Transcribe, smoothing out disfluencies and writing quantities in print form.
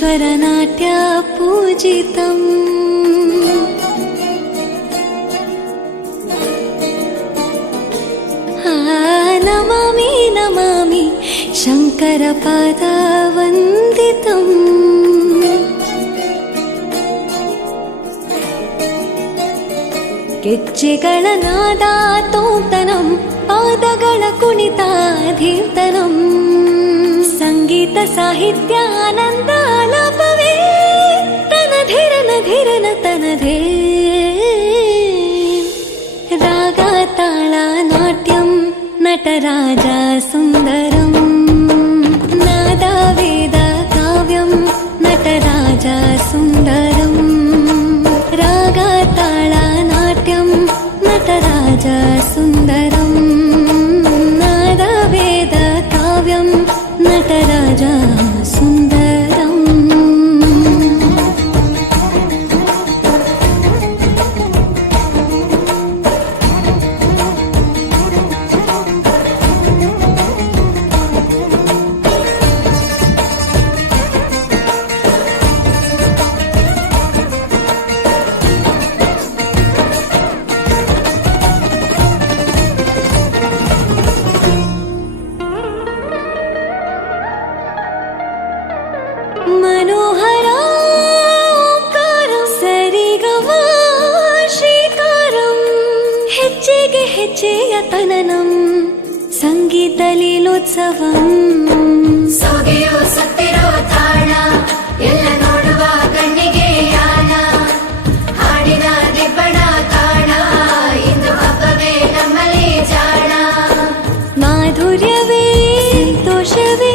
ಈಶ್ವರನಾಟ್ಯ ಪೂಜಿತಂ ನಮಾಮಿ ನಮಾಮಿ ಶಂಕರ ಪಾದ ವಂದಿತಂ ಗೆಜ್ಜೆಗಳ ನಾದ ತೋಂತನಂ ಪಾದಗಳ ಕುಣಿತಾಧೀರ್ತನಂ ಸಂಗೀತ ಸಾಹಿತ್ಯ ಆನಂದ ಆಲಾಪವೇ ತನಧಿರನ ಧಿರನ ತನಧೇ ರಾಗ ತಾಳ ನಾಟ್ಯಂ ನಟರಾಜ ಸುಂದರಂ ನಾದ ವೇದ ಕಾವ್ಯಂ ನಟರಾಜ ಸುಂದರಂ ರಾಗ ತಾಳ ನಾಟ್ಯಂ ನಟರಾಜ ಸುಂದರಂ ನಾದ ವೇದ ಕಾವ್ಯಂ ನಟರಾಜ ಸುಂದರಂ मनोहरा ओंकारं सरिगम ಶ್ರೀಕಾರಂ ಹೆಜ್ಜೆಗೆ ಹೆಜ್ಜೆಯ ತನನಂ ಸಂಗೀತ ಲೀಲೋತ್ಸವಂ ಸೊಗೆಯೋ ಸತ್ತಿರೋ ತಾಣ ಎಲ್ಲ ನೋಡುವ ಕಣ್ಣಿಗೆ ಯಾನ ಹಾಡಿನ ದಿಬ್ಬಣ ತಾಣ ಇಂದು ಹಬ್ಬವೇ ನಮ್ಮಲ್ಲಿ ಜಾಣ ಮಾಧುರ್ಯವೇ ದೋಷವೇ